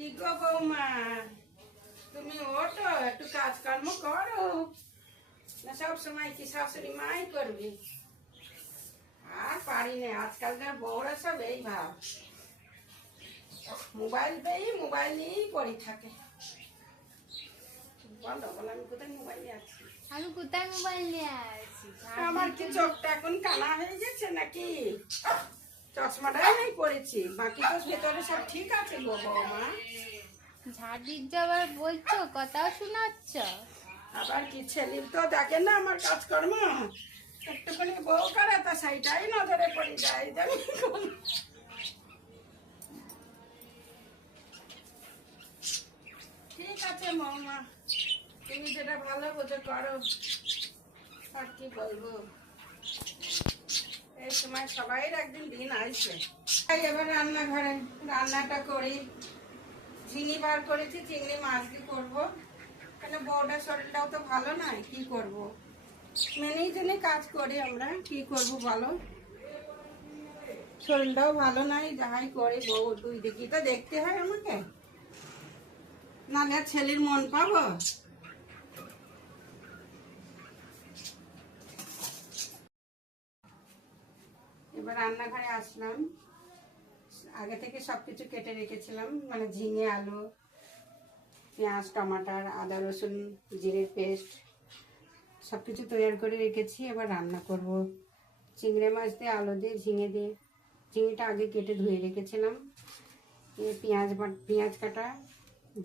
কি গো বৌমা, তুমি ওঠো, একটু কাজকর্ম করো না। সব সময় কি শাশুড়ি মাই করবে? আর পারি না, আজকালকার বউরা সব এই ভাব, মোবাইল পেয়ে মোবাইল নিয়েই পড়ে থাকে। বলো বলো, আমি কোথায় মোবাইল নিয়ে আছি? আমি কোথায় মোবাইল নিয়ে আছি? আমার কি চোখটা এখন কানা হয়ে গেছে নাকি? চশমাটাই নেই পড়েছি, বাকি তো ভেতরে সব ঠিক আছে গো বৌমা। ঝাড় দিচ্ছ আবার বলছো, কথাও শোনাচ্ছ। আবার কি, ছেলের তো দেখেন না আমার কাজকর্ম, একটুখানি বউ করে তা সেইটাই নজরে পড়ে যায়। জানি ঠিক আছে বৌমা, তুমি যেটা ভালো বোঝো করো, আর কি বলবো। এই সময় সবাই একদিন দিন আসবে। এবার রান্নাঘরে রান্নাটা করি। চিংড়ি বার করেছি, চিংড়ি মাছ দিয়ে করবো, কেন বউটার শরীরটাও তো ভালো নয়। কি করব, মেনেই জন্য কাজ করি আমরা, কি করব বলো। শরীরটাও ভালো নাই, যাহাই করি বউ দুই দিকে তো দেখতে হয় আমাকে, নাহলে আর ছেলের মন পাবো। এবার রান্নাঘরে আসলাম, আগে থেকে সবকিছু কেটে রেখেছিলাম, মানে ঝিঙে, আলু, পেঁয়াজ, টমাটার, আদা, রসুন, জিরের পেস্ট সবকিছু তৈরি করে রেখেছি। এবার রান্না করব চিংড়ি মাছ দিয়ে, আলু দিয়ে, ঝিঙে দিয়ে। ঝিঙেটা আগে কেটে ধুয়ে রেখেছিলাম। পেঁয়াজ কাটা,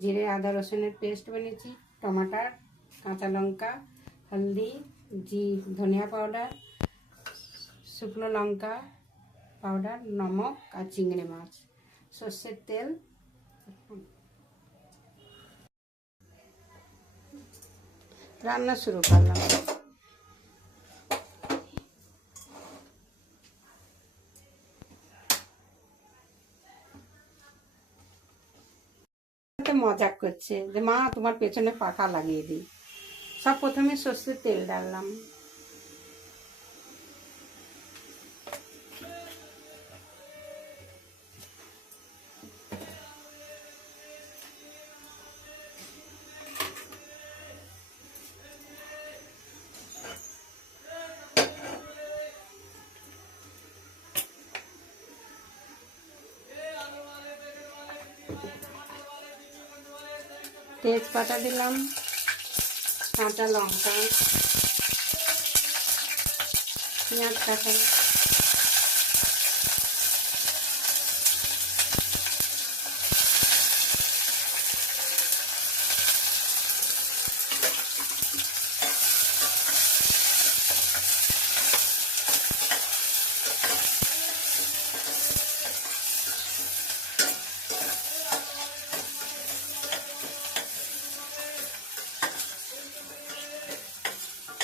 জিরে, আদা, রসুনের পেস্ট বানিয়েছি, টমাটার, কাঁচা লঙ্কা, হলদি, ধনিয়া পাউডার, শুকনো লঙ্কা পাউডার, নমক আর চিংড়ি মাছ, সর্ষের তেল। রান্না শুরু করলাম। মজাক করছে যে মা তোমার পেছনে পাখা লাগিয়ে দিই। সব প্রথমে সর্ষের তেল ডাললাম, তেজপাতা দিলাম, কাঁচা লঙ্কা, পেঁয়াজ কাটা,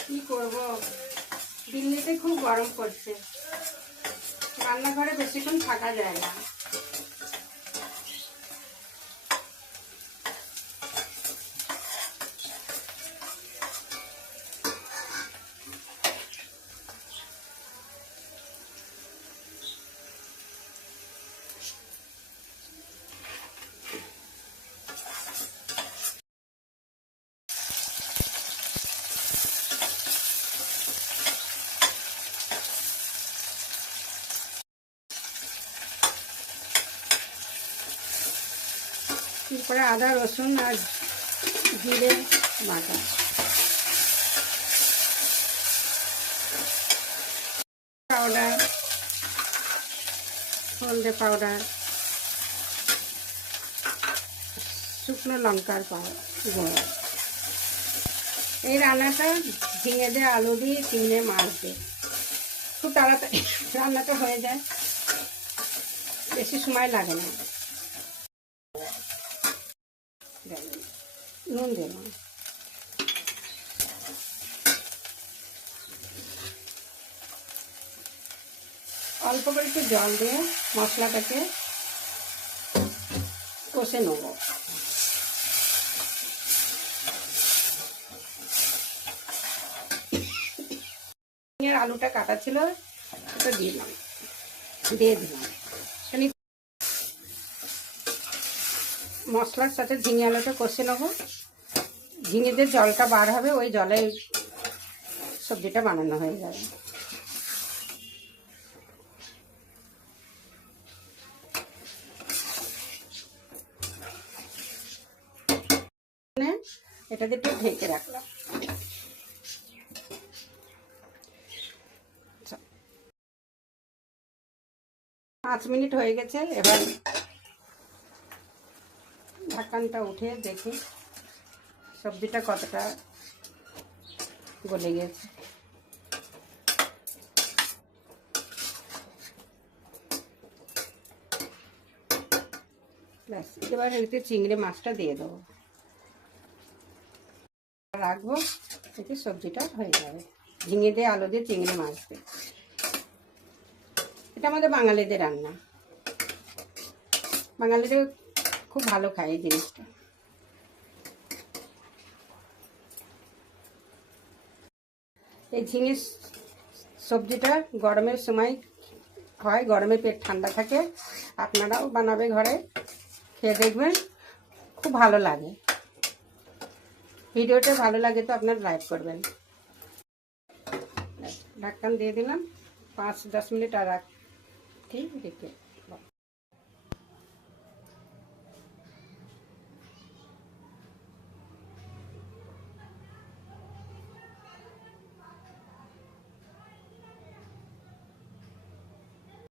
কি করব, দিল্লিতে খুব গরম পড়ছে, রান্নাঘরে বেশিক্ষণ থাকা যায় না। এরপরে আদা, রসুন আর জিরে বাটা, পাউডার, হলদে পাউডার, শুকনো লঙ্কার গুঁড়ো। এই রান্নাটা ঝিঙে দিয়ে, আলু দিয়ে, চিংড়ি মাছ দিয়ে খুব তাড়াতাড়ি রান্নাটা হয়ে যায়, বেশি সময় লাগে না। নুন দিলাম, অল্প করে একটু জল দিয়ে মশলাটাকে কষে নেব। আলুটা কাটা ছিল, ওটা দিয়ে দিলাম। মশলার সাথে ঝিঙে আলুটা কষে নেবো। ঝিঙেদের জলটা বার হবে, ওই জলে সবজিটা বানানো হয়ে যাবে। এটা দিয়ে একটু ঢেকে রাখলাম। 5 মিনিট হয়ে গেছে। এবার ঢাকনটা উঠে দেখি সবজিটা কতটা গলে গেছে। ব্যাস, এবার এতে চিংড়ি মাছটা দিয়ে দেবো, রাখবো। এতে সবজিটা হয়ে যাবে, ঝিঙে দিয়ে আলু দিয়ে চিংড়ি মাছ দিয়ে। এটা আমাদের বাঙালিদের রান্না, বাঙালিদের খুব ভালো খায় এই জিনিসটা। এই ঝিঙে সবজিটা গরমের সময় হয়, গরমে পেট ঠান্ডা থাকে। আপনারাও বানাবে ঘরে, খেয়ে দেখবেন, খুব ভালো লাগে। ভিডিওটা ভালো লাগে তো আপনারা লাইক করবেন। ঢাকন দিয়ে দিলাম, 5-10 মিনিট আর রাখি রেখে।